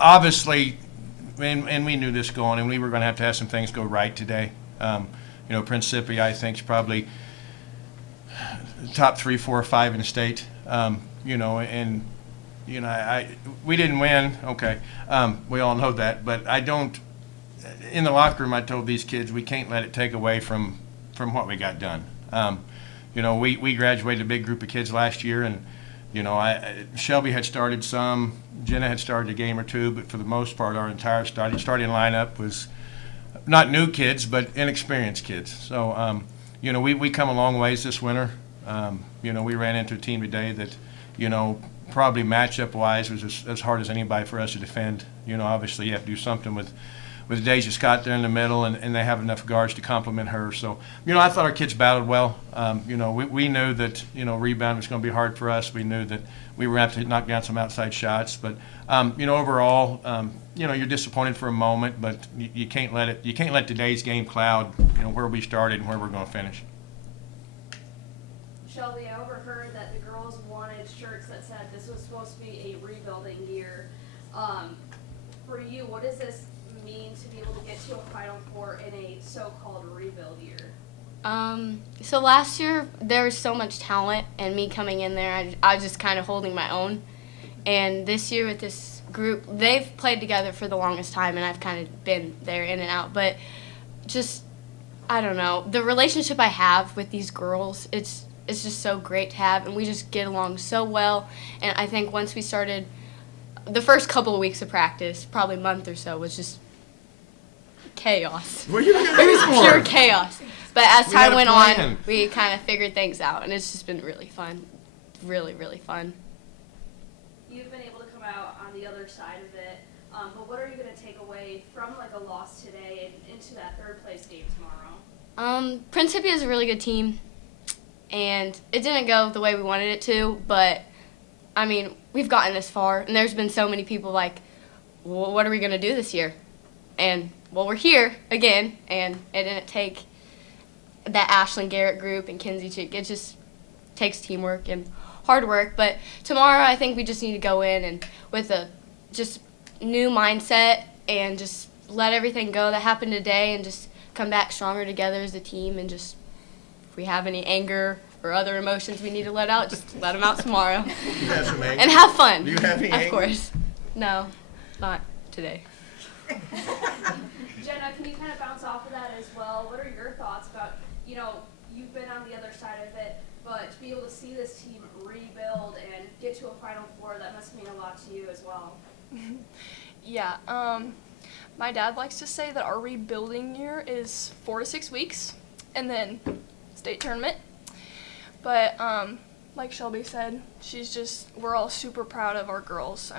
obviously, and we knew this going, and we were going to have some things go right today. Principi, I think, is probably top 3, 4, or 5 in the state. We didn't win. Okay, we all know that, but I don't. In the locker room, I told these kids we can't let it take away from what we got done. We graduated a big group of kids last year, and Shelby had started some, Jenna had started a game or two, but for the most part, our entire starting lineup was not new kids, but inexperienced kids. So, we come a long ways this winter. We ran into a team today that, probably matchup-wise was as hard as anybody for us to defend. Obviously you have to do something with Deja Scott there in the middle, and they have enough guards to complement her. So, I thought our kids battled well. We knew that, rebound was going to be hard for us. We knew that we were going to have to knock down some outside shots. But, overall, you're disappointed for a moment, but you can't let today's game cloud, where we started and where we're going to finish. Shelby, I overheard that the girls wanted shirts that said this was supposed to be a rebuilding year. For you, what does this mean to be able to get to a Final Four in a so-called rebuild year? So last year there was so much talent, and me coming in there, I was just kind of holding my own. And this year with this group, they've played together for the longest time, and I've kind of been there in and out. But just, I don't know, the relationship I have with these girls, it's just so great to have, and we just get along so well. And I think once we started, the first couple of weeks of practice, probably a month or so, was just chaos. What are you looking at It was for? pure chaos. But as We had time a went plan. on, we kind of figured things out, and it's just been really fun. Really, really fun. You've been able to come out on the other side of it, but what are you going to take away from a loss today and into that third place game tomorrow? Principi is a really good team, and it didn't go the way we wanted it to, but, we've gotten this far, and there's been so many people like, well, what are we going to do this year? And, well, we're here again, and it didn't take that Ashlyn Garrett group and Kinsey Chick. It just takes teamwork and hard work. But tomorrow I think we just need to go in and with a just new mindset and just let everything go that happened today and just come back stronger together as a team, and just if we have any anger or other emotions we need to let out, just let them out tomorrow. You have some anger? And have fun. Do you have any Of anger? course. No, not today. Jenna, can you kind of bounce off of that as well? What are your thoughts about, you've been on the other side of it, but to be able to see this team rebuild and get to a Final Four, that must mean a lot to you as well. Yeah, my dad likes to say that our rebuilding year is 4 to 6 weeks, and then state tournament. But like Shelby said, we're all super proud of our girls.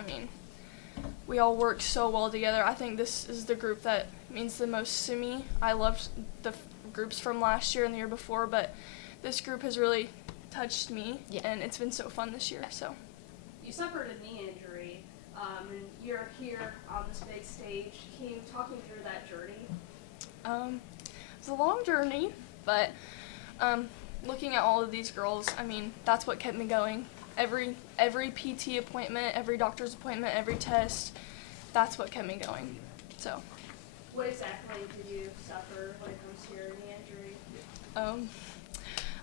We all work so well together. I think this is the group that means the most to me. I loved the groups from last year and the year before, but this group has really touched me, and it's been so fun this year. So, You suffered a knee injury, and you're here on this big stage. Can you talk me through that journey? it's a long journey, but looking at all of these girls, that's what kept me going. Every PT appointment, every doctor's appointment, every test, that's what kept me going. So, What exactly did you suffer when it comes to your knee injury?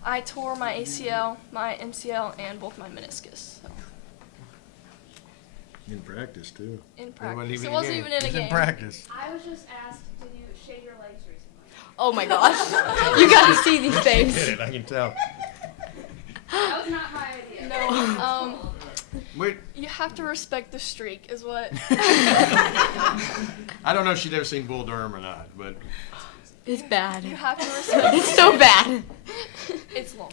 I tore my ACL, my MCL, and both my meniscus. So, In practice, too. in It practice. It a wasn't game. even in a It was game. in practice. I was just asked, did you shave your legs recently? Oh my gosh. You gotta see these things. Did it, I can tell. That was not my idea. No, Wait, you have to respect the streak is what. I don't know if she'd ever seen Bull Durham or not, but It's bad. You have to respect It's so bad. It's long.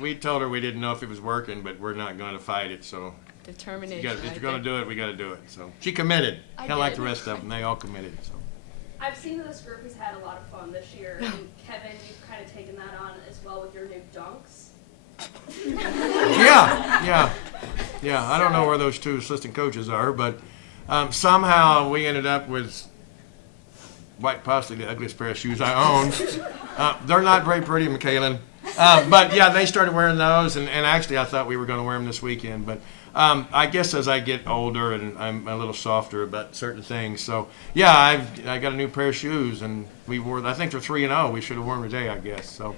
we told her we didn't know if it was working, but we're not going to fight it. So Determination. if right you're going to there. do it, we got to do it. So she committed, I kind of like did. the rest of them. They all committed. So I've seen that this group has had a lot of fun this year, and Kevin, you've kind of taken that on as well with your new dunks. yeah. I don't know where those two assistant coaches are, but somehow we ended up with possibly the ugliest pair of shoes I own. They're not very pretty, McKaylin. But yeah, they started wearing those, and actually I thought we were going to wear them this weekend. But I guess as I get older and I'm a little softer about certain things. So yeah, I got a new pair of shoes and we wore. I think they're 3-0. We should have worn them today, I guess. So,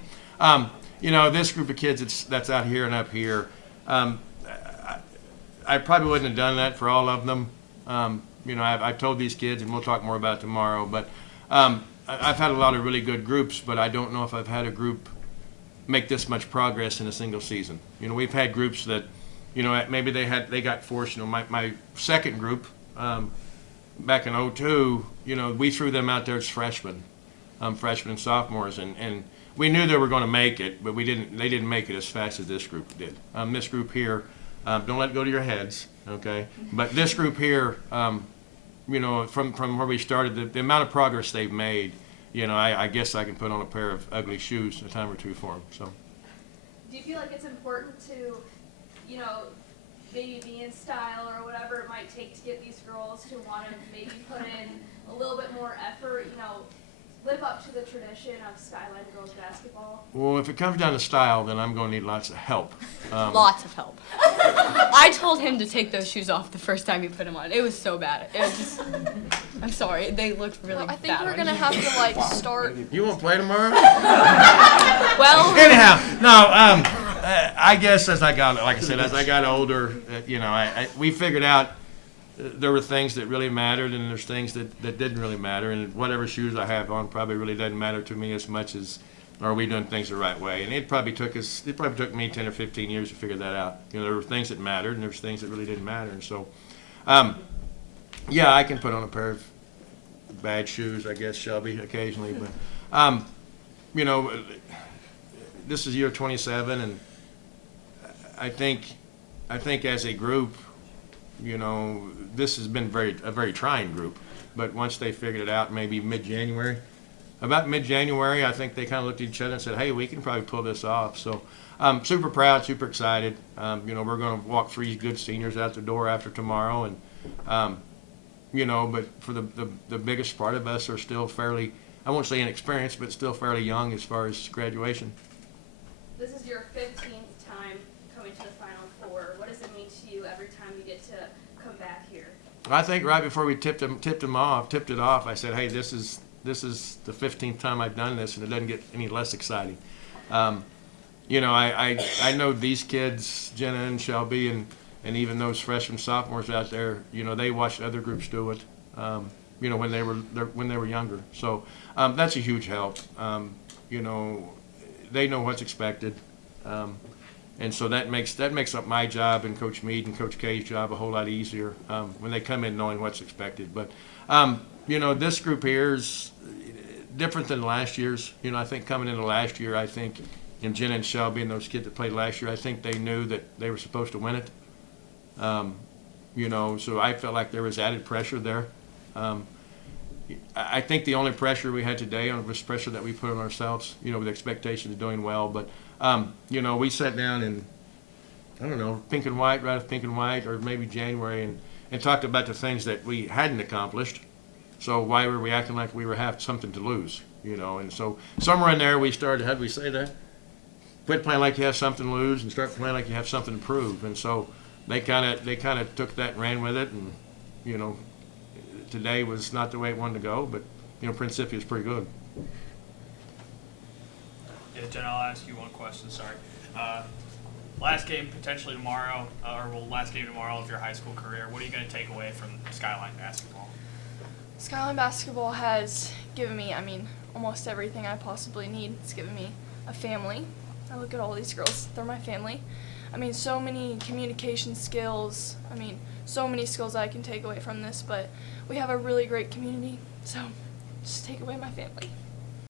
this group of kids that's out here and up here, I probably wouldn't have done that for all of them. I've told these kids, and we'll talk more about it tomorrow. But I've had a lot of really good groups, but I don't know if I've had a group make this much progress in a single season. We've had groups that, maybe they got forced. My second group back in '02, we threw them out there as freshmen and sophomores, and we knew they were going to make it, but they didn't make it as fast as this group did. This group here, don't let it go to your heads, okay? But this group here, from where we started, the amount of progress they've made, I guess I can put on a pair of ugly shoes a time or two for them. So, do you feel like it's important to, maybe be in style or whatever it might take to get these girls to want to maybe put in a little bit more effort, live up to the tradition of Skyline girls basketball? Well, if it comes down to style, then I'm going to need lots of help. Lots of help. I told him to take those shoes off the first time he put them on. It was so bad. It was just, I'm sorry, they looked really bad. I think we're on gonna you. have to start. You won't play tomorrow? Well, Anyhow, no. I guess as I got older, we figured out there were things that really mattered, and there's things that didn't really matter. And whatever shoes I have on probably really doesn't matter to me as much as are we doing things the right way. And it probably took me 10 or 15 years to figure that out. There were things that mattered, and there was things that really didn't matter. And so, yeah, I can put on a pair of bad shoes, I guess, Shelby, occasionally. But this is year 27, and I think as a group, this has been a very trying group. But once they figured it out, maybe about mid-January, I think they kind of looked at each other and said, hey, we can probably pull this off. So I'm super proud, super excited. We're going to walk 3 good seniors out the door after tomorrow. And, but for the biggest part of us are still fairly, I won't say inexperienced, but still fairly young as far as graduation. This is your 15th time coming to the Final Four. What does it mean to you every time you get to come back here? I think right before we tipped it off, I said, hey, this is the 15th time I've done this, and it doesn't get any less exciting. I know these kids, Jenna and Shelby, and even those freshmen, sophomores out there, they watched other groups do it, when they were younger. So that's a huge help. They know what's expected. And so that makes up my job and Coach Meade and Coach K's job a whole lot easier when they come in knowing what's expected. But, this group here is different than last year's. I think coming into last year, and Jenna and Shelby and those kids that played last year, I think they knew that they were supposed to win it. So I felt like there was added pressure there. I think the only pressure we had today was pressure that we put on ourselves, with the expectation of doing well. But, we sat down in, I don't know, Pink and White, or maybe January, and talked about the things that we hadn't accomplished. So why were we acting like we have something to lose, And so somewhere in there we started, how did we say that? Quit playing like you have something to lose and start playing like you have something to prove. And so they kind of took that and ran with it. And, today was not the way it wanted to go, but, Principi is pretty good. Yeah, Jen, I'll ask you one question, sorry. Last game potentially tomorrow, last game tomorrow of your high school career. What are you going to take away from Skyline basketball? Skyline basketball has given me, almost everything I possibly need. It's given me a family. I look at all these girls, they're my family. So many communication skills. So many skills I can take away from this, but we have a really great community, so just take away my family.